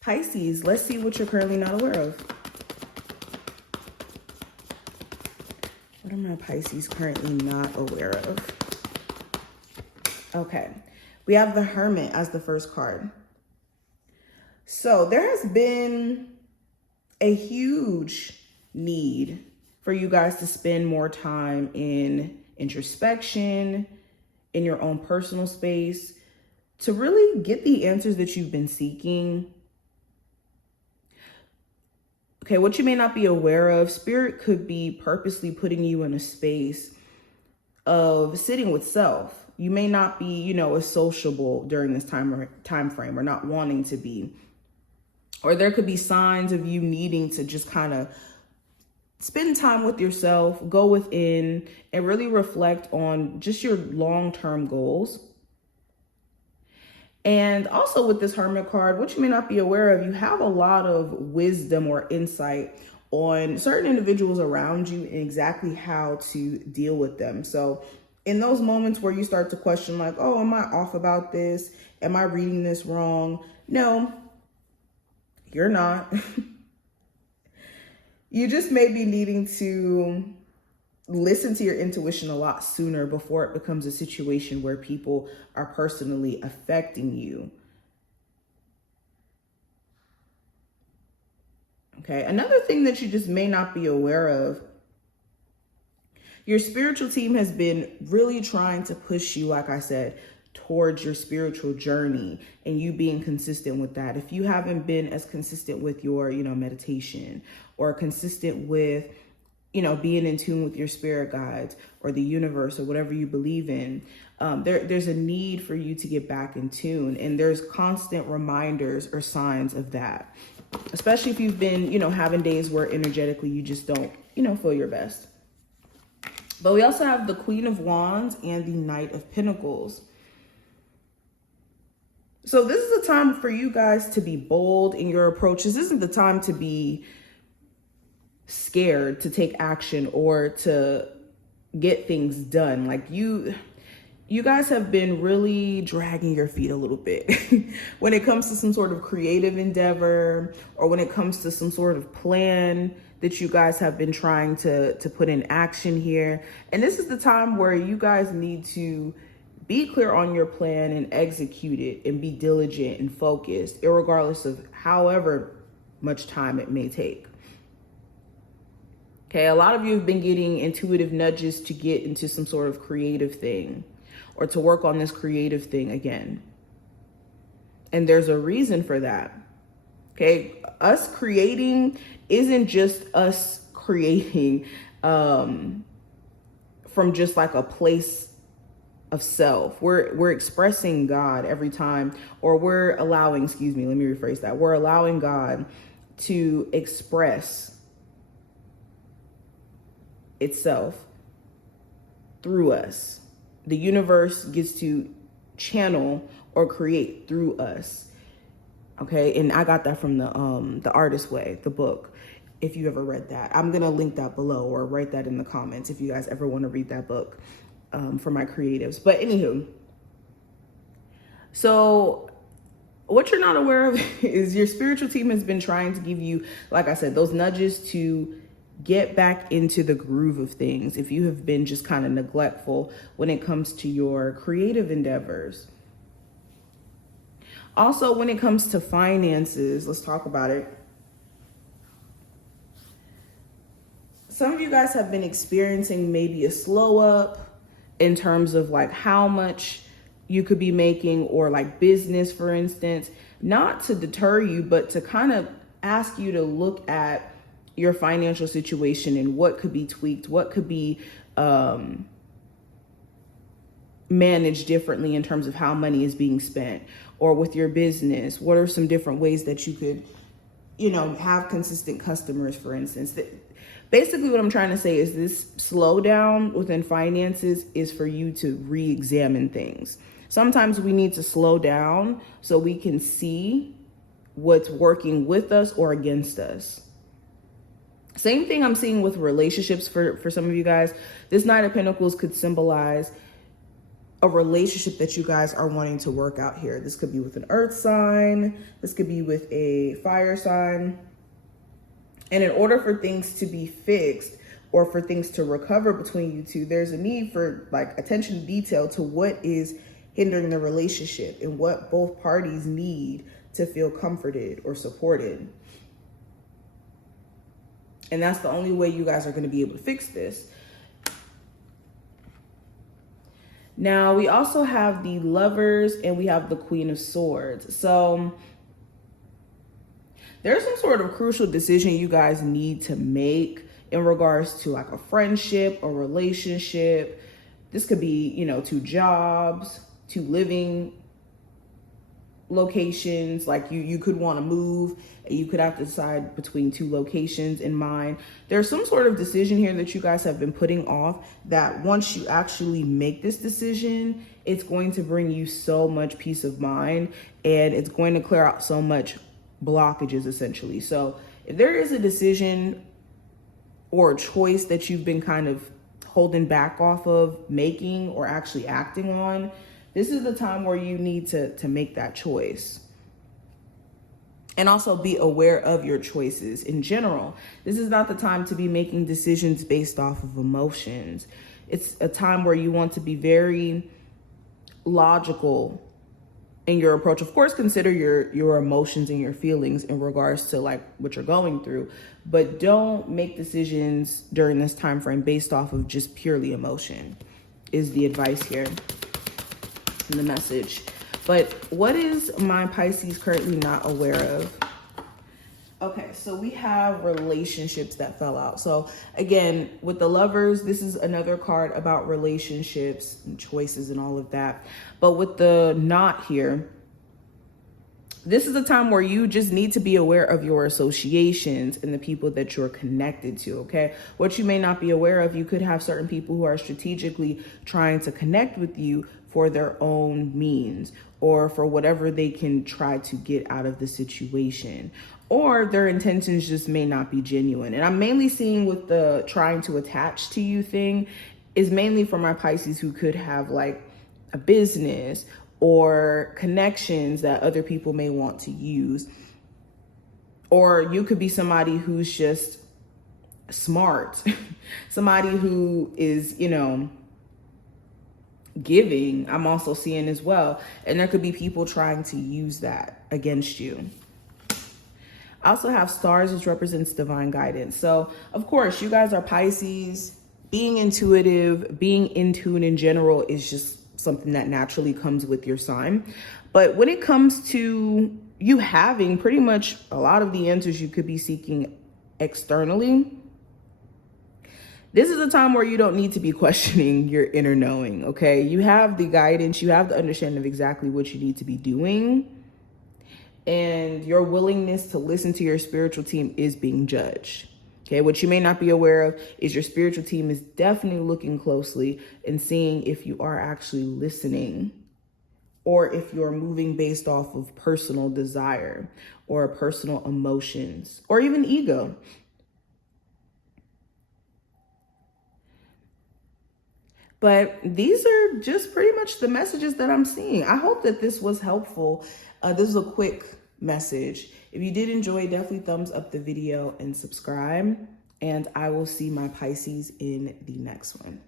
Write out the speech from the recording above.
Pisces, let's see what you're currently not aware of. What are my Pisces currently not aware of? Okay, we have the Hermit as the first card. So there has been a huge need for you guys to spend more time in introspection, in your own personal space, to really get the answers that you've been seeking. Okay, what you may not be aware of, Spirit could be purposely putting you in a space of sitting with self. You may not be, as sociable during this time frame, or not wanting to be. Or there could be signs of you needing to just kind of spend time with yourself, go within, and really reflect on just your long-term goals. And also with this Hermit card, what you may not be aware of, you have a lot of wisdom or insight on certain individuals around you and exactly how to deal with them. So in those moments where you start to question like, oh, am I off about this? Am I reading this wrong? No, you're not. You just may be needing to listen to your intuition a lot sooner before it becomes a situation where people are personally affecting you. Okay, another thing that you just may not be aware of, your spiritual team has been really trying to push you, like I said, towards your spiritual journey and you being consistent with that. If you haven't been as consistent with your, meditation, or consistent with, being in tune with your spirit guides or the universe or whatever you believe in, there's a need for you to get back in tune. And there's constant reminders or signs of that, especially if you've been, having days where energetically you just don't, feel your best. But we also have the Queen of Wands and the Knight of Pentacles. So this is a time for you guys to be bold in your approach. This isn't the time to be scared to take action or to get things done. Like you guys have been really dragging your feet a little bit when it comes to some sort of creative endeavor, or when it comes to some sort of plan that you guys have been trying to put in action here. And this is the time where you guys need to be clear on your plan and execute it, and be diligent and focused, irregardless of however much time it may take. Okay, a lot of you have been getting intuitive nudges to get into some sort of creative thing, or to work on this creative thing again. And there's a reason for that. Okay, us creating isn't just us creating from just like a place of self. We're expressing God every time, or we're allowing, let me rephrase that. We're allowing God to express itself through us. The universe gets to channel or create through us. Okay, and I got that from the Artist's Way, the book. If you ever read that, I'm gonna link that below, or write that in the comments if you guys ever want to read that book for my creatives. But anywho, so what you're not aware of is your spiritual team has been trying to give you, like I said, those nudges to get back into the groove of things if you have been just kind of neglectful when it comes to your creative endeavors. Also, when it comes to finances, let's talk about it. Some of you guys have been experiencing maybe a slow up in terms of like how much you could be making, or like business, for instance, not to deter you, but to kind of ask you to look at your financial situation and what could be tweaked, what could be managed differently in terms of how money is being spent. Or with your business, what are some different ways that you could, have consistent customers, for instance. Basically, what I'm trying to say is this slowdown within finances is for you to re-examine things. Sometimes we need to slow down so we can see what's working with us or against us. Same thing I'm seeing with relationships for some of you guys. This Knight of Pentacles could symbolize a relationship that you guys are wanting to work out here. This could be with an earth sign. This could be with a fire sign. And in order for things to be fixed or for things to recover between you two, there's a need for like attention to detail to what is hindering the relationship and what both parties need to feel comforted or supported. And that's the only way you guys are going to be able to fix this. Now, we also have the Lovers and we have the Queen of Swords. So there's some sort of crucial decision you guys need to make in regards to like a friendship or relationship. This could be, you know, 2 jobs, 2 living locations. Like you could want to move and you could have to decide between 2 locations in mind. There's some sort of decision here that you guys have been putting off that once you actually make this decision, it's going to bring you so much peace of mind and it's going to clear out so much blockages essentially. So if there is a decision or a choice that you've been kind of holding back off of making or actually acting on, this is the time where you need to make that choice. And also be aware of your choices in general. This is not the time to be making decisions based off of emotions. It's a time where you want to be very logical in your approach. Of course, consider your emotions and your feelings in regards to like what you're going through, but don't make decisions during this time frame based off of just purely emotion is the advice here in the message. But what is my Pisces currently not aware of? Okay, so we have relationships that fell out. So again, with the Lovers, this is another card about relationships and choices and all of that. But with the Knot here, this is a time where you just need to be aware of your associations and the people that you're connected to, okay? What you may not be aware of, you could have certain people who are strategically trying to connect with you for their own means or for whatever they can try to get out of the situation, or their intentions just may not be genuine. And I'm mainly seeing with the trying to attach to you thing is mainly for my Pisces who could have like a business or connections that other people may want to use. Or you could be somebody who's just smart, somebody who is, you know, giving, I'm also seeing as well. And there could be people trying to use that against you. I also have stars, which represents divine guidance. So of course, you guys are Pisces. Being intuitive, being in tune in general is just something that naturally comes with your sign. But when it comes to you having pretty much a lot of the answers you could be seeking externally, this is a time where you don't need to be questioning your inner knowing, okay? You have the guidance, you have the understanding of exactly what you need to be doing, and your willingness to listen to your spiritual team is being judged. Okay, what you may not be aware of is your spiritual team is definitely looking closely and seeing if you are actually listening or if you're moving based off of personal desire or personal emotions or even ego. But these are just pretty much the messages that I'm seeing. I hope that this was helpful. This is a quick message. If you did enjoy, definitely thumbs up the video and subscribe. And I will see my Pisces in the next one.